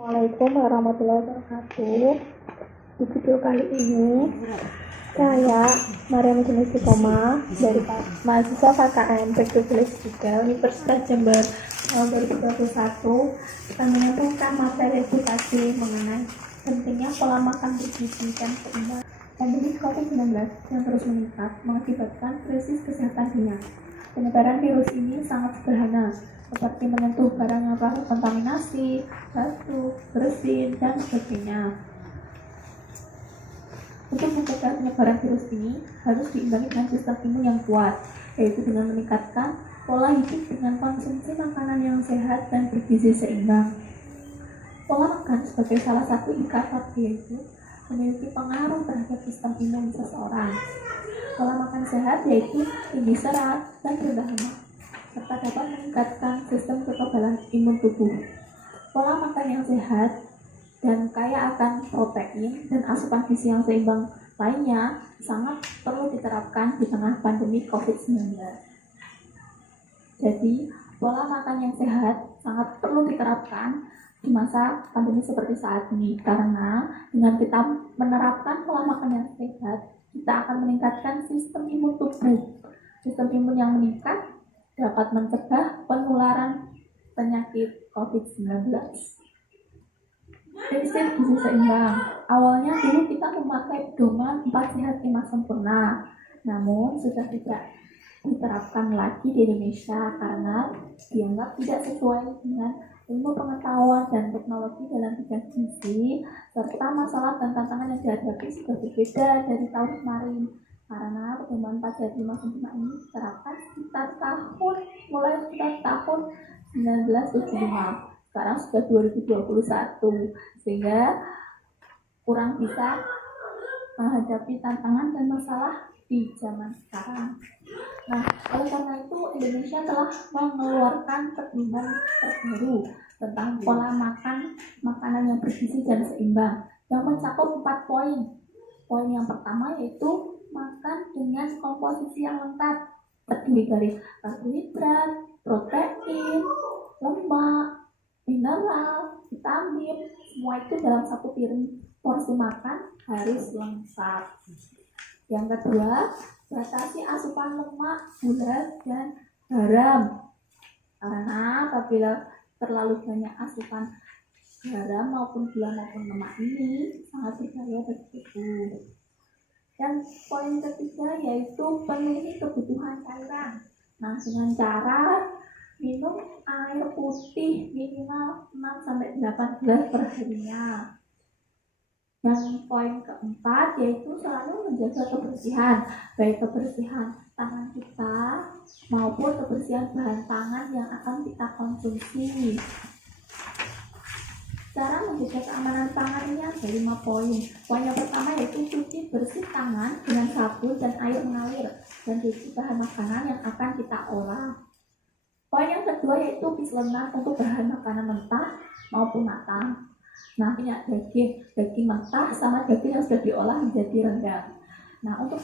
Assalamualaikum warahmatullahi wabarakatuh. Di video kali ini saya Maria Jenis Koma dari mahasiswa KKN Petugas 3 Universitas Jember tahun 2021 akan menyampaikan materi edukasi mengenai pentingnya pola makan bergizi dan seimbang. Pandemi COVID-19 yang terus meningkat mengakibatkan krisis kesehatan dunia. Penyebaran virus ini sangat sederhana, seperti menyentuh barang yang telah terkontaminasi, batu, bersin, dan sebagainya. Untuk mencegah penyebaran virus ini harus diimbangi dengan sistem imun yang kuat, yaitu dengan meningkatkan pola hidup dengan konsumsi makanan yang sehat dan bergizi seimbang. Pola makan sebagai salah satu indikator yaitu memiliki pengaruh terhadap sistem imun seseorang. Pola makan sehat yaitu tinggi serat dan rendah lemak, serta dapat meningkatkan sistem kekebalan imun tubuh. Pola makan yang sehat dan kaya akan protein dan asupan gizi yang seimbang lainnya sangat perlu diterapkan di tengah pandemi COVID-19. Jadi, pola makan yang sehat sangat perlu diterapkan di masa pandemi seperti saat ini, karena dengan kita menerapkan pola makan yang sehat, kita akan meningkatkan sistem imun tubuh. Sistem imun yang meningkat dapat mencegah penularan penyakit COVID-19. Prinsip gizi seimbang. Awalnya dulu kita memakai pedoman 4 sehat 5 sempurna, namun sudah tidak diterapkan lagi di Indonesia karena dianggap tidak sesuai dengan ilmu pengetahuan dan teknologi dalam bidang gizi, serta masalah dan tantangan yang dihadapi sudah berbeda dari tahun kemarin. Karena pedoman 4 sehat 5 sempurna ini diterapkan mulai sekitar tahun 1975. Sekarang sudah 2021, sehingga kurang bisa menghadapi tantangan dan masalah di zaman sekarang. Nah, oleh karena itu Indonesia telah mengeluarkan pedoman terbaru tentang pola makan makanan yang bergizi dan seimbang yang mencakup 4 poin. Poin yang pertama yaitu makan dengan komposisi yang lengkap, terdiri dari karbohidrat, protein, lemak, mineral, vitamin, semua itu dalam satu piring porsi makan harus lengkap. Yang kedua, batasi asupan lemak, gula, dan garam. Karena apabila terlalu banyak asupan garam maupun gula maupun lemak ini sangat berbahaya bagi tubuh. Dan poin ketiga yaitu penuhi kebutuhan cairan. Nah, dengan cara minum air putih minimal 6-8 gelas per harinya. Yang poin keempat yaitu selalu menjaga kebersihan, baik kebersihan tangan kita maupun kebersihan bahan pangan yang akan kita konsumsi. Cara menjaga keamanan pangannya ada 5 poin. Poin yang pertama yaitu cuci bersih tangan dengan sabun dan air mengalir dan cuci bahan makanan yang akan kita olah. Poin yang kedua yaitu pislenar untuk bahan makanan mentah maupun matang. Nah, minyak daging mentah sama daging yang sudah diolah menjadi rendang. Nah, untuk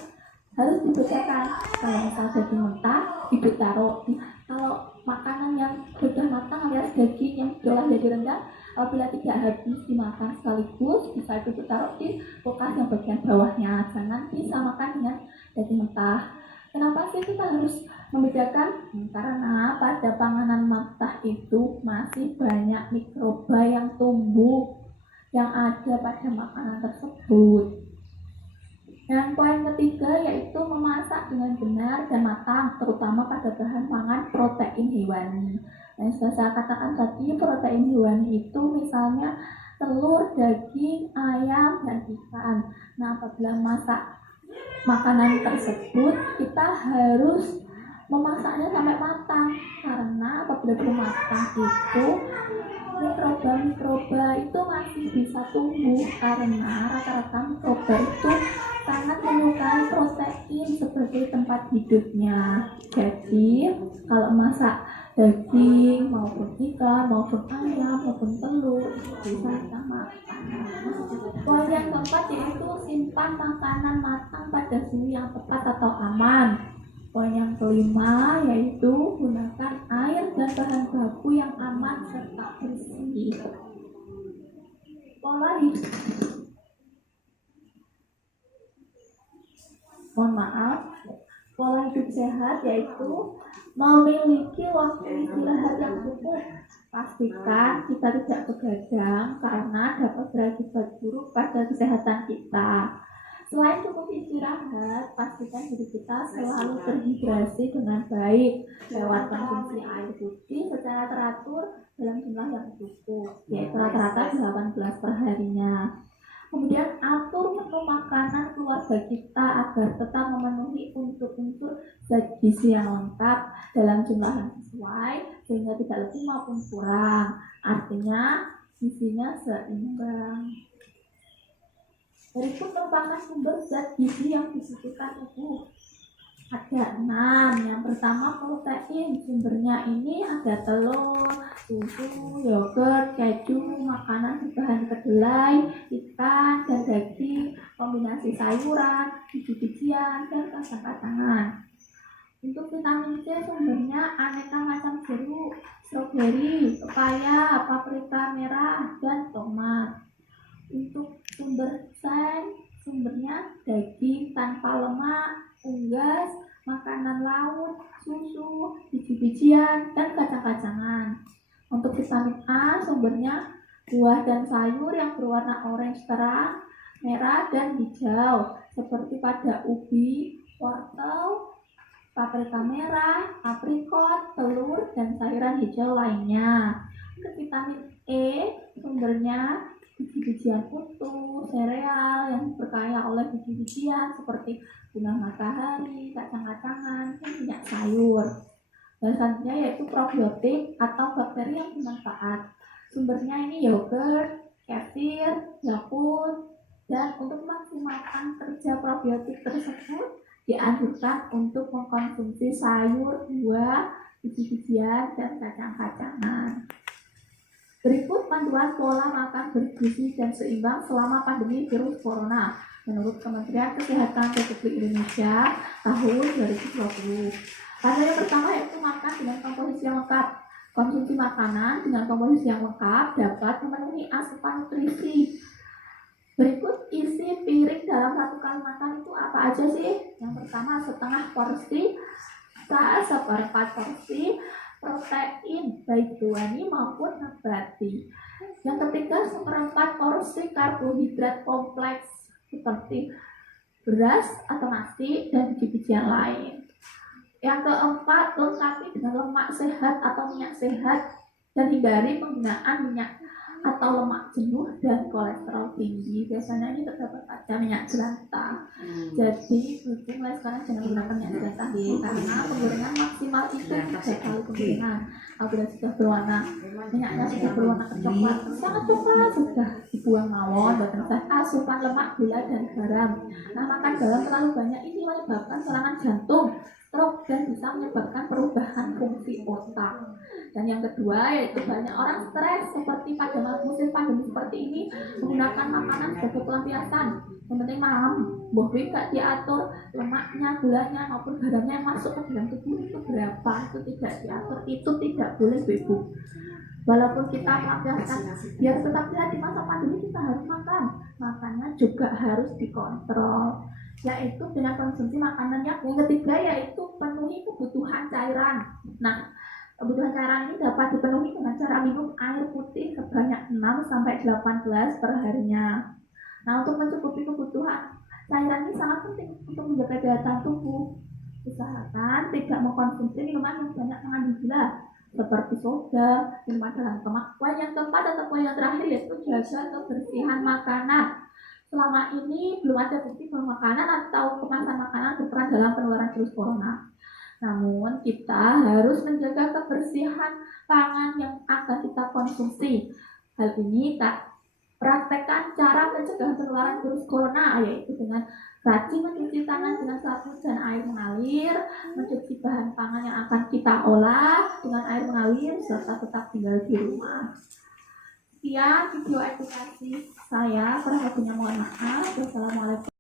harus dibedakan. Kalau misal daging mentah, ibu taruh. Kalau makanan yang sudah matang alias daging yang diolah menjadi rendang, apabila tidak habis dimakan sekaligus, bisa ibu taruh di kulkas yang bagian bawahnya. Jangan disamakan dengan daging mentah. Kenapa sih kita harus membedakan? Karena pada panganan mentah itu masih banyak mikroba yang tumbuh yang ada pada makanan tersebut. Dan poin ketiga yaitu memasak dengan benar dan matang, terutama pada bahan pangan protein hewani. Yang sudah saya katakan tadi, protein hewani itu misalnya telur, daging, ayam, dan ikan. Nah, apabila masak makanan tersebut kita harus memasaknya sampai matang, karena apabila belum matang itu mikroba itu masih bisa tumbuh, karena rata-rata mikroba itu sangat menyukai protein sebagai tempat hidupnya. Jadi kalau masak daging maupun ikan maupun ayam maupun telur bisa kita makan. Poin yang keempat yaitu simpan makanan matang pada suhu yang tepat atau aman. Poin yang kelima yaitu gunakan air dan bahan baku yang aman serta bersih. pola hidup pola hidup sehat yaitu memiliki waktu istirahat yang cukup. Pastikan kita tidak begadang karena dapat berakibat buruk pada kesehatan kita. Selain cukup istirahat, pastikan diri kita selalu terhidrasi dengan baik lewat konsumsi air putih secara teratur dalam jumlah yang cukup, yaitu rata-rata 18 per harinya. Kemudian atur menu makanan keluarga kita agar tetap memenuhi unsur-unsur zat gizi yang lengkap dalam jumlah yang sesuai sehingga tidak lebih maupun kurang. Artinya gizinya seimbang. Berikut merupakan sumber zat gizi yang dibutuhkan tubuh. Ada 6. Yang pertama protein. Sumbernya ini ada telur, susu, yogurt, keju, makanan berbahan kedelai, ikan, dan daging, kombinasi sayuran, biji-bijian, dan kacang-kacangan. Untuk vitamin C sumbernya aneka macam jeruk, stroberi, pepaya, paprika merah, dan tomat. Untuk sumber seng sumbernya daging tanpa lemak, unggas, makanan laut, susu, biji-bijian, dan kacang-kacangan. Untuk vitamin A sumbernya buah dan sayur yang berwarna orange terang, merah, dan hijau seperti pada ubi, wortel, paprika merah, aprikot, telur, dan sayuran hijau lainnya. Untuk vitamin E sumbernya biji-bijian utuh, sereal yang berkaya oleh biji-bijian seperti bunga matahari, kacang-kacangan, dan minyak sayur. Dan selanjutnya yaitu probiotik atau bakteri yang bermanfaat. Sumbernya ini yogurt, kefir, yakult, dan untuk memaksimalkan kerja probiotik tersebut dianjurkan untuk mengkonsumsi sayur, buah, biji-bijian, dan kacang-kacangan. Berikut panduan pola makan bergizi dan seimbang selama pandemi virus corona menurut Kementerian Kesehatan Republik Indonesia tahun 2020. Panduan yang pertama yaitu makan dengan komposisi yang lengkap. Konsumsi makanan dengan komposisi yang lengkap dapat memenuhi asupan nutrisi. Berikut isi piring dalam satu kali makan itu apa aja sih? Yang pertama setengah porsi, seperempat porsi protein baik hewani maupun nabati. Yang ketiga seperempat porsi karbohidrat kompleks seperti beras atau nasi dan biji-bijian lain. Yang keempat lengkapi dengan lemak sehat atau minyak sehat dan hindari penggunaan minyak atau lemak jenuh dan kolesterol tinggi. Biasanya ini terdapat pada minyak jelantah. Jadi mulai sekarang jangan menggunakan minyak jelantah karena penggunaan maksimal itu 3 kali penggunaan. Apabila sudah berwarna minyaknya sudah berwarna kecoklat, sangat coklat sudah dibuang mawon, bahkan asupan lemak, gula, dan garam. Nah, makan garam terlalu banyak ini menyebabkan serangan jantung, stroke, dan bisa menyebabkan perubahan fungsi otak. Dan yang kedua yaitu banyak orang stres seperti pada musim pandemi seperti ini menggunakan makanan sebagai pelampiasan. Yang penting paham bahwa gak diatur lemaknya, gulanya maupun garamnya yang masuk ke dalam tubuh itu berapa, itu tidak diatur, itu tidak boleh ibu. Walaupun kita melampiaskan biar tetap sehat di masa pandemi, kita harus makan. Makannya juga harus dikontrol, yaitu dengan konsumsi makanan yang ketiga yaitu penuhi kebutuhan cairan. Nah, kebutuhan cairan ini dapat dipenuhi dengan cara minum air putih sebanyak 6-18 per harinya. Nah, untuk mencukupi kebutuhan cairan ini sangat penting untuk menjaga daya tahan tubuh. Usahakan tidak mengkonsumsi minuman yang banyak mengandung gula seperti soda, minuman dalam kemak. Poin yang keempat atau poin yang terakhir yaitu jaga kebersihan makanan. Selama ini belum ada bukti bahwa makanan atau kemasan makanan berperan dalam penularan virus corona. Namun kita harus menjaga kebersihan pangan yang akan kita konsumsi. Hal ini tak praktekkan cara pencegahan penularan virus corona yaitu dengan rajin mencuci tangan dengan sabun dan air mengalir, mencuci bahan pangan yang akan kita olah dengan air mengalir, serta tetap tinggal di rumah. Sekian video edukasi saya, kurang lebihnya mohon maaf. Wassalamualaikum.